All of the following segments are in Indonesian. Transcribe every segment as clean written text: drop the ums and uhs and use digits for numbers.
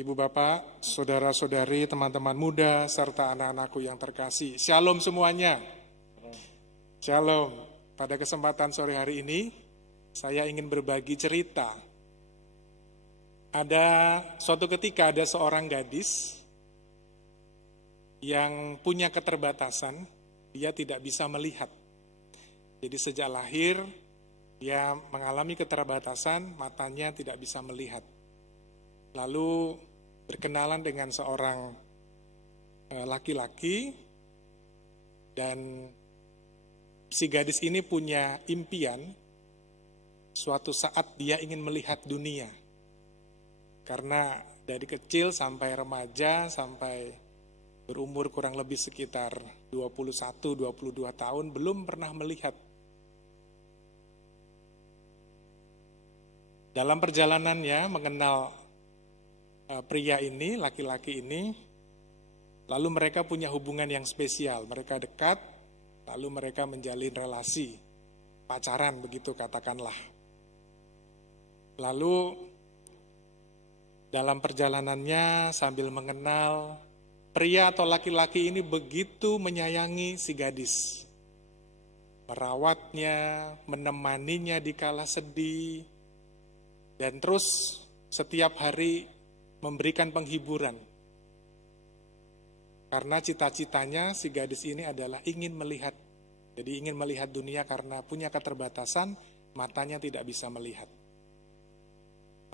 Ibu bapak, saudara-saudari, teman-teman muda, serta anak-anakku yang terkasih. Shalom semuanya. Shalom. Pada kesempatan sore hari ini, saya ingin berbagi cerita. Suatu ketika ada seorang gadis yang punya keterbatasan, dia tidak bisa melihat. Jadi sejak lahir, dia mengalami keterbatasan, matanya tidak bisa melihat. Lalu berkenalan dengan seorang laki-laki, dan si gadis ini punya impian, suatu saat dia ingin melihat dunia. Karena dari kecil sampai remaja, sampai berumur kurang lebih sekitar 21-22 tahun, belum pernah melihat. Dalam perjalanannya mengenal pria ini, laki-laki ini, lalu mereka punya hubungan yang spesial. Mereka dekat, lalu mereka menjalin relasi, pacaran begitu katakanlah. Lalu dalam perjalanannya sambil mengenal, pria atau laki-laki ini begitu menyayangi si gadis. Merawatnya, menemaninya di kala sedih, dan terus setiap hari memberikan penghiburan. Karena cita-citanya si gadis ini adalah ingin melihat. Jadi ingin melihat dunia karena punya keterbatasan, matanya tidak bisa melihat.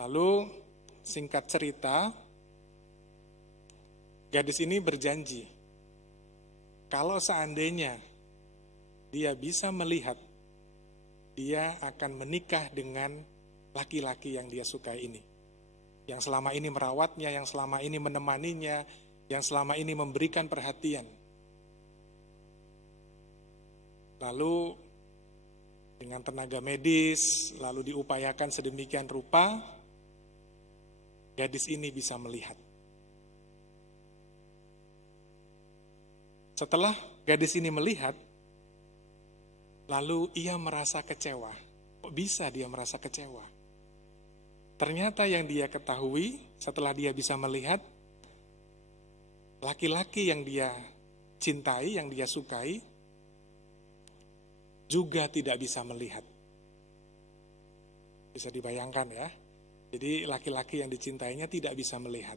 Lalu singkat cerita, gadis ini berjanji, kalau seandainya dia bisa melihat, dia akan menikah dengan laki-laki yang dia sukai ini. Yang selama ini merawatnya, yang selama ini menemaninya, yang selama ini memberikan perhatian. Lalu dengan tenaga medis, lalu diupayakan sedemikian rupa, gadis ini bisa melihat. Setelah gadis ini melihat, lalu ia merasa kecewa. Kok bisa dia merasa kecewa? Ternyata yang dia ketahui setelah dia bisa melihat, laki-laki yang dia cintai, yang dia sukai, juga tidak bisa melihat. Bisa dibayangkan ya. Jadi laki-laki yang dicintainya tidak bisa melihat.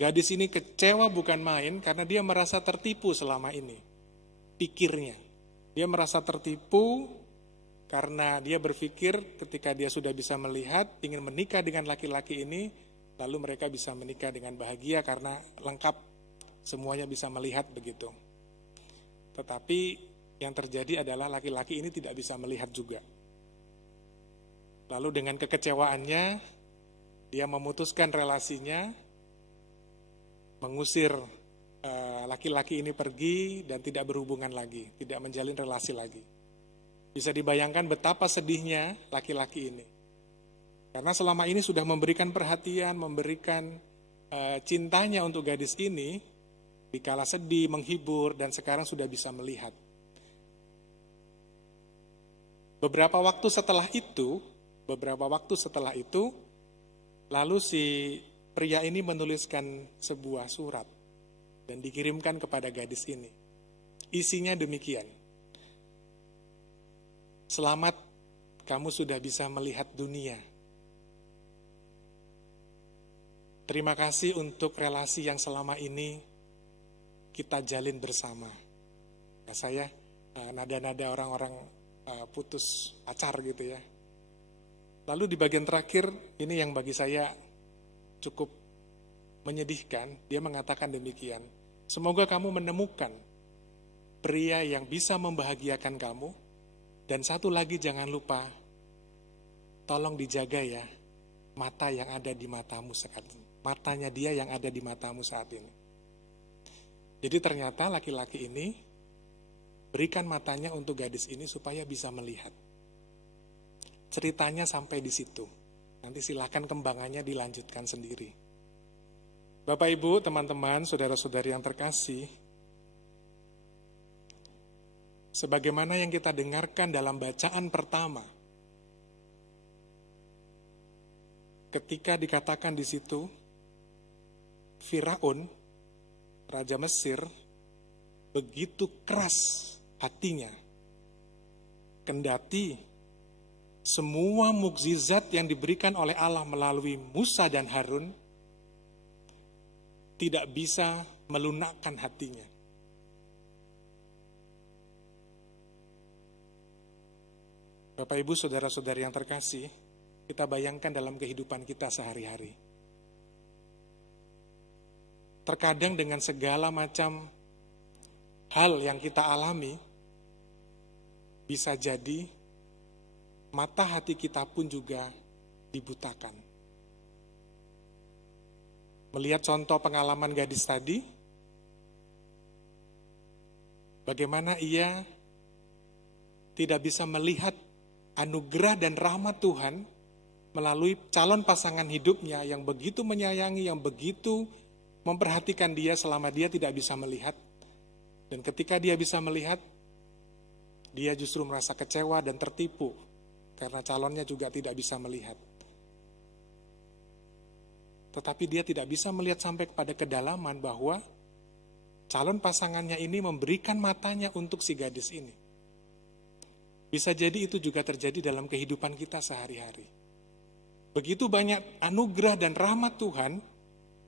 Gadis ini kecewa bukan main karena dia merasa tertipu selama ini. Pikirnya. Dia merasa tertipu karena dia berpikir ketika dia sudah bisa melihat, ingin menikah dengan laki-laki ini, lalu mereka bisa menikah dengan bahagia karena lengkap, semuanya bisa melihat begitu. Tetapi yang terjadi adalah laki-laki ini tidak bisa melihat juga. Lalu dengan kekecewaannya, dia memutuskan relasinya, mengusir laki-laki ini pergi dan tidak berhubungan lagi, tidak menjalin relasi lagi. Bisa dibayangkan betapa sedihnya laki-laki ini. Karena selama ini sudah memberikan perhatian, memberikan cintanya untuk gadis ini, dikala sedih, menghibur, dan sekarang sudah bisa melihat. Beberapa waktu setelah itu, lalu si pria ini menuliskan sebuah surat dan dikirimkan kepada gadis ini. Isinya demikian. Selamat, kamu sudah bisa melihat dunia. Terima kasih untuk relasi yang selama ini kita jalin bersama. Nah, saya nada-nada orang-orang putus pacar gitu ya. Lalu di bagian terakhir, ini yang bagi saya cukup menyedihkan, dia mengatakan demikian. Semoga kamu menemukan pria yang bisa membahagiakan kamu. Dan satu lagi jangan lupa, tolong dijaga ya, mata yang ada di matamu saat ini. Matanya dia yang ada di matamu saat ini. Jadi ternyata laki-laki ini berikan matanya untuk gadis ini supaya bisa melihat. Ceritanya sampai di situ. Nanti silakan kembangannya dilanjutkan sendiri. Bapak, Ibu, teman-teman, saudara-saudari yang terkasih, sebagaimana yang kita dengarkan dalam bacaan pertama, ketika dikatakan di situ, Firaun, Raja Mesir, begitu keras hatinya. Kendati semua mukjizat yang diberikan oleh Allah melalui Musa dan Harun tidak bisa melunakkan hatinya. Bapak, Ibu, saudara-saudari yang terkasih, kita bayangkan dalam kehidupan kita sehari-hari. Terkadang dengan segala macam hal yang kita alami, bisa jadi mata hati kita pun juga dibutakan. Melihat contoh pengalaman gadis tadi, bagaimana ia tidak bisa melihat anugerah dan rahmat Tuhan melalui calon pasangan hidupnya yang begitu menyayangi, yang begitu memperhatikan dia selama dia tidak bisa melihat. Dan ketika dia bisa melihat, dia justru merasa kecewa dan tertipu karena calonnya juga tidak bisa melihat. Tetapi dia tidak bisa melihat sampai kepada kedalaman bahwa calon pasangannya ini memberikan matanya untuk si gadis ini. Bisa jadi itu juga terjadi dalam kehidupan kita sehari-hari. Begitu banyak anugerah dan rahmat Tuhan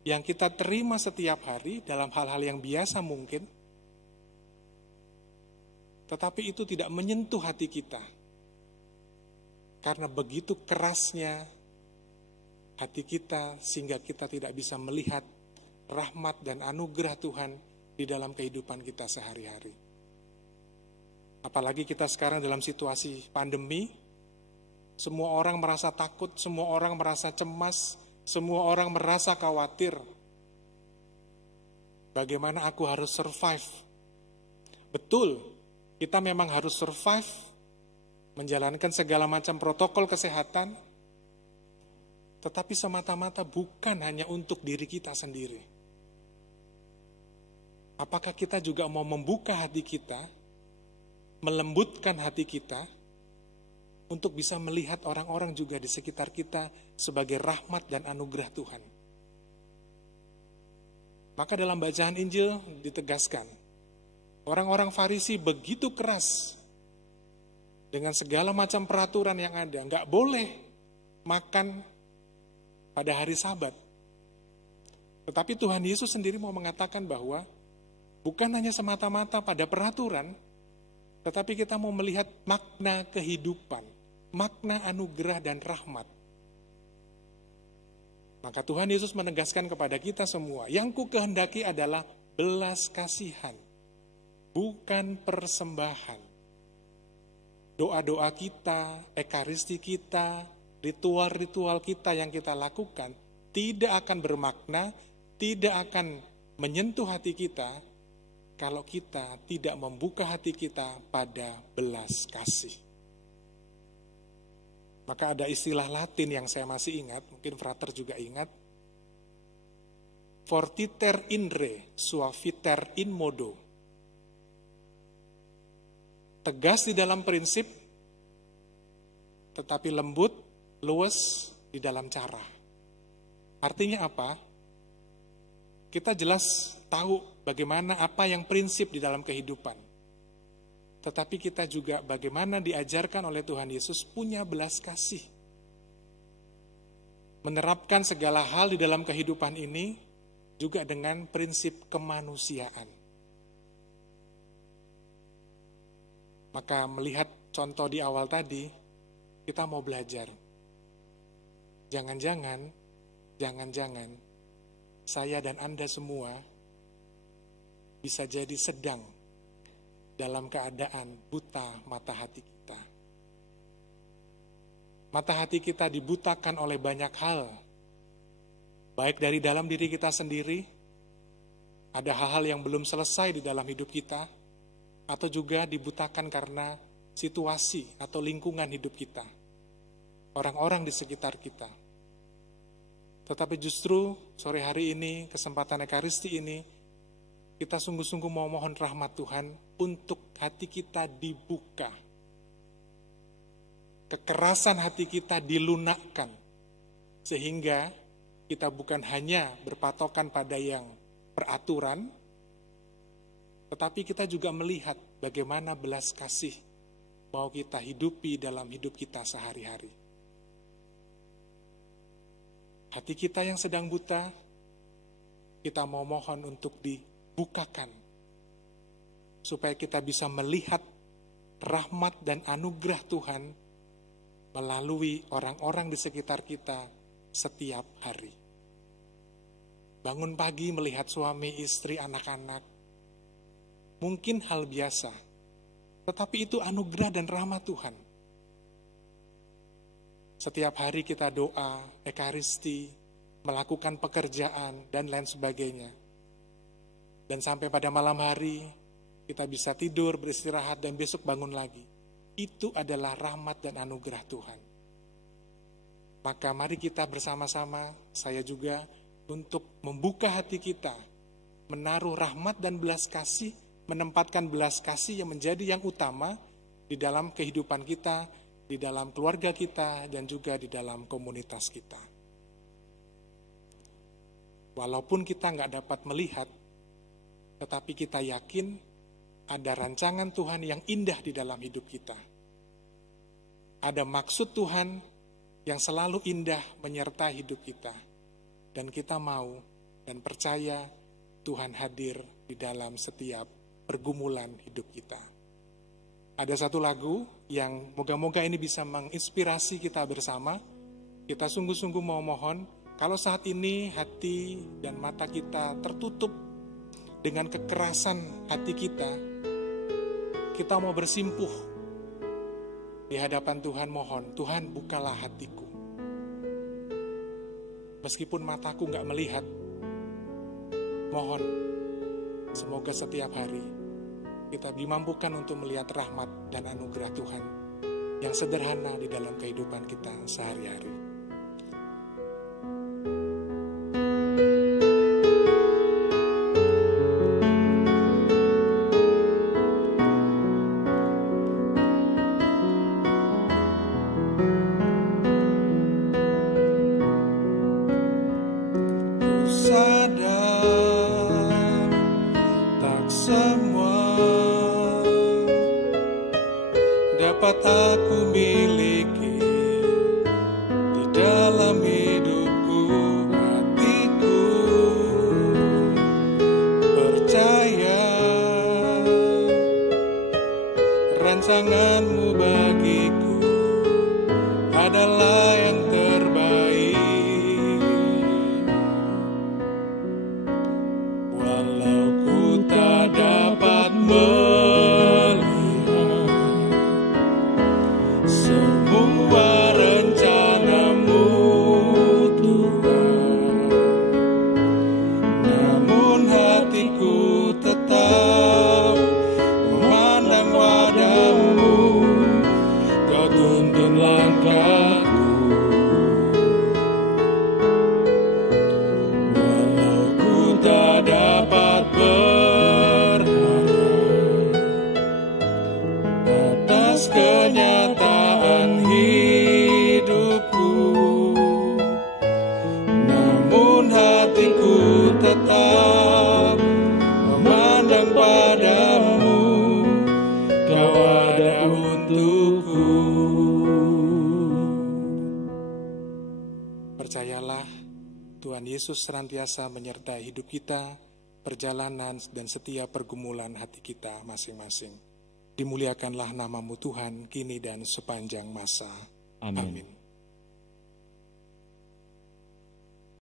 yang kita terima setiap hari dalam hal-hal yang biasa mungkin, tetapi itu tidak menyentuh hati kita. Karena begitu kerasnya hati kita sehingga kita tidak bisa melihat rahmat dan anugerah Tuhan di dalam kehidupan kita sehari-hari. Apalagi kita sekarang dalam situasi pandemi, semua orang merasa takut, semua orang merasa cemas, semua orang merasa khawatir. Bagaimana aku harus survive? Betul, kita memang harus survive, menjalankan segala macam protokol kesehatan, tetapi semata-mata bukan hanya untuk diri kita sendiri. Apakah kita juga mau membuka hati kita, melembutkan hati kita, untuk bisa melihat orang-orang juga di sekitar kita sebagai rahmat dan anugerah Tuhan? Maka dalam bacaan Injil ditegaskan, orang-orang Farisi begitu keras dengan segala macam peraturan yang ada. Nggak boleh makan pada hari Sabat. Tetapi Tuhan Yesus sendiri mau mengatakan bahwa bukan hanya semata-mata pada peraturan, tetapi kita mau melihat makna kehidupan, makna anugerah dan rahmat. Maka Tuhan Yesus menegaskan kepada kita semua, yang ku kehendaki adalah belas kasihan, bukan persembahan. Doa-doa kita, ekaristi kita, ritual-ritual kita yang kita lakukan tidak akan bermakna, tidak akan menyentuh hati kita kalau kita tidak membuka hati kita pada belas kasih. Maka ada istilah Latin yang saya masih ingat, mungkin frater juga ingat. Fortiter in re, suaviter in modo. Tegas di dalam prinsip, tetapi lembut, luwes di dalam cara. Artinya apa? Kita jelas tahu bagaimana apa yang prinsip di dalam kehidupan. Tetapi kita juga bagaimana diajarkan oleh Tuhan Yesus punya belas kasih. Menerapkan segala hal di dalam kehidupan ini juga dengan prinsip kemanusiaan. Maka melihat contoh di awal tadi, kita mau belajar. Jangan-jangan, saya dan Anda semua bisa jadi sedang dalam keadaan buta mata hati kita. Mata hati kita dibutakan oleh banyak hal, baik dari dalam diri kita sendiri, ada hal-hal yang belum selesai di dalam hidup kita, atau juga dibutakan karena situasi atau lingkungan hidup kita, orang-orang di sekitar kita. Tetapi justru sore hari ini, kesempatan ekaristi ini, kita sungguh-sungguh mau mohon rahmat Tuhan untuk hati kita dibuka. Kekerasan hati kita dilunakkan, sehingga kita bukan hanya berpatokan pada yang peraturan, tetapi kita juga melihat bagaimana belas kasih mau kita hidupi dalam hidup kita sehari-hari. Hati kita yang sedang buta, kita mau mohon untuk dibukakan, supaya kita bisa melihat rahmat dan anugerah Tuhan melalui orang-orang di sekitar kita setiap hari. Bangun pagi melihat suami, istri, anak-anak, mungkin hal biasa, tetapi itu anugerah dan rahmat Tuhan. Setiap hari kita doa, ekaristi, melakukan pekerjaan, dan lain sebagainya. Dan sampai pada malam hari, kita bisa tidur, beristirahat, dan besok bangun lagi. Itu adalah rahmat dan anugerah Tuhan. Maka mari kita bersama-sama, saya juga, untuk membuka hati kita, menaruh rahmat dan belas kasih, menempatkan belas kasih yang menjadi yang utama di dalam kehidupan kita, di dalam keluarga kita, dan juga di dalam komunitas kita. Walaupun kita nggak dapat melihat, tetapi kita yakin ada rancangan Tuhan yang indah di dalam hidup kita. Ada maksud Tuhan yang selalu indah menyertai hidup kita. Dan kita mau dan percaya Tuhan hadir di dalam setiap pergumulan hidup kita. Ada satu lagu yang moga-moga ini bisa menginspirasi kita bersama. Kita sungguh-sungguh mau mohon, kalau saat ini hati dan mata kita tertutup dengan kekerasan hati kita mau bersimpuh di hadapan Tuhan, mohon, Tuhan bukalah hatiku. Meskipun mataku gak melihat, mohon, semoga setiap hari kita dimampukan untuk melihat rahmat dan anugerah Tuhan yang sederhana di dalam kehidupan kita sehari-hari. Dapat aku miliki di dalam hidupku, hatiku percaya rancanganmu bagiku adalah yang terbaik. Walau ku tak dapat semua rencanamu Tuhan, namun hatiku tetap memandang padamu. Kau tuntun langkahku, walau ku tak dapat berharap atas kenyataan hidupku, namun hatiku tetap memandang padamu. Kau ada untukku. Percayalah, Tuhan Yesus senantiasa menyertai hidup kita, perjalanan dan setiap pergumulan hati kita masing-masing. Dimuliakanlah namamu Tuhan, kini dan sepanjang masa. Amin. Amin.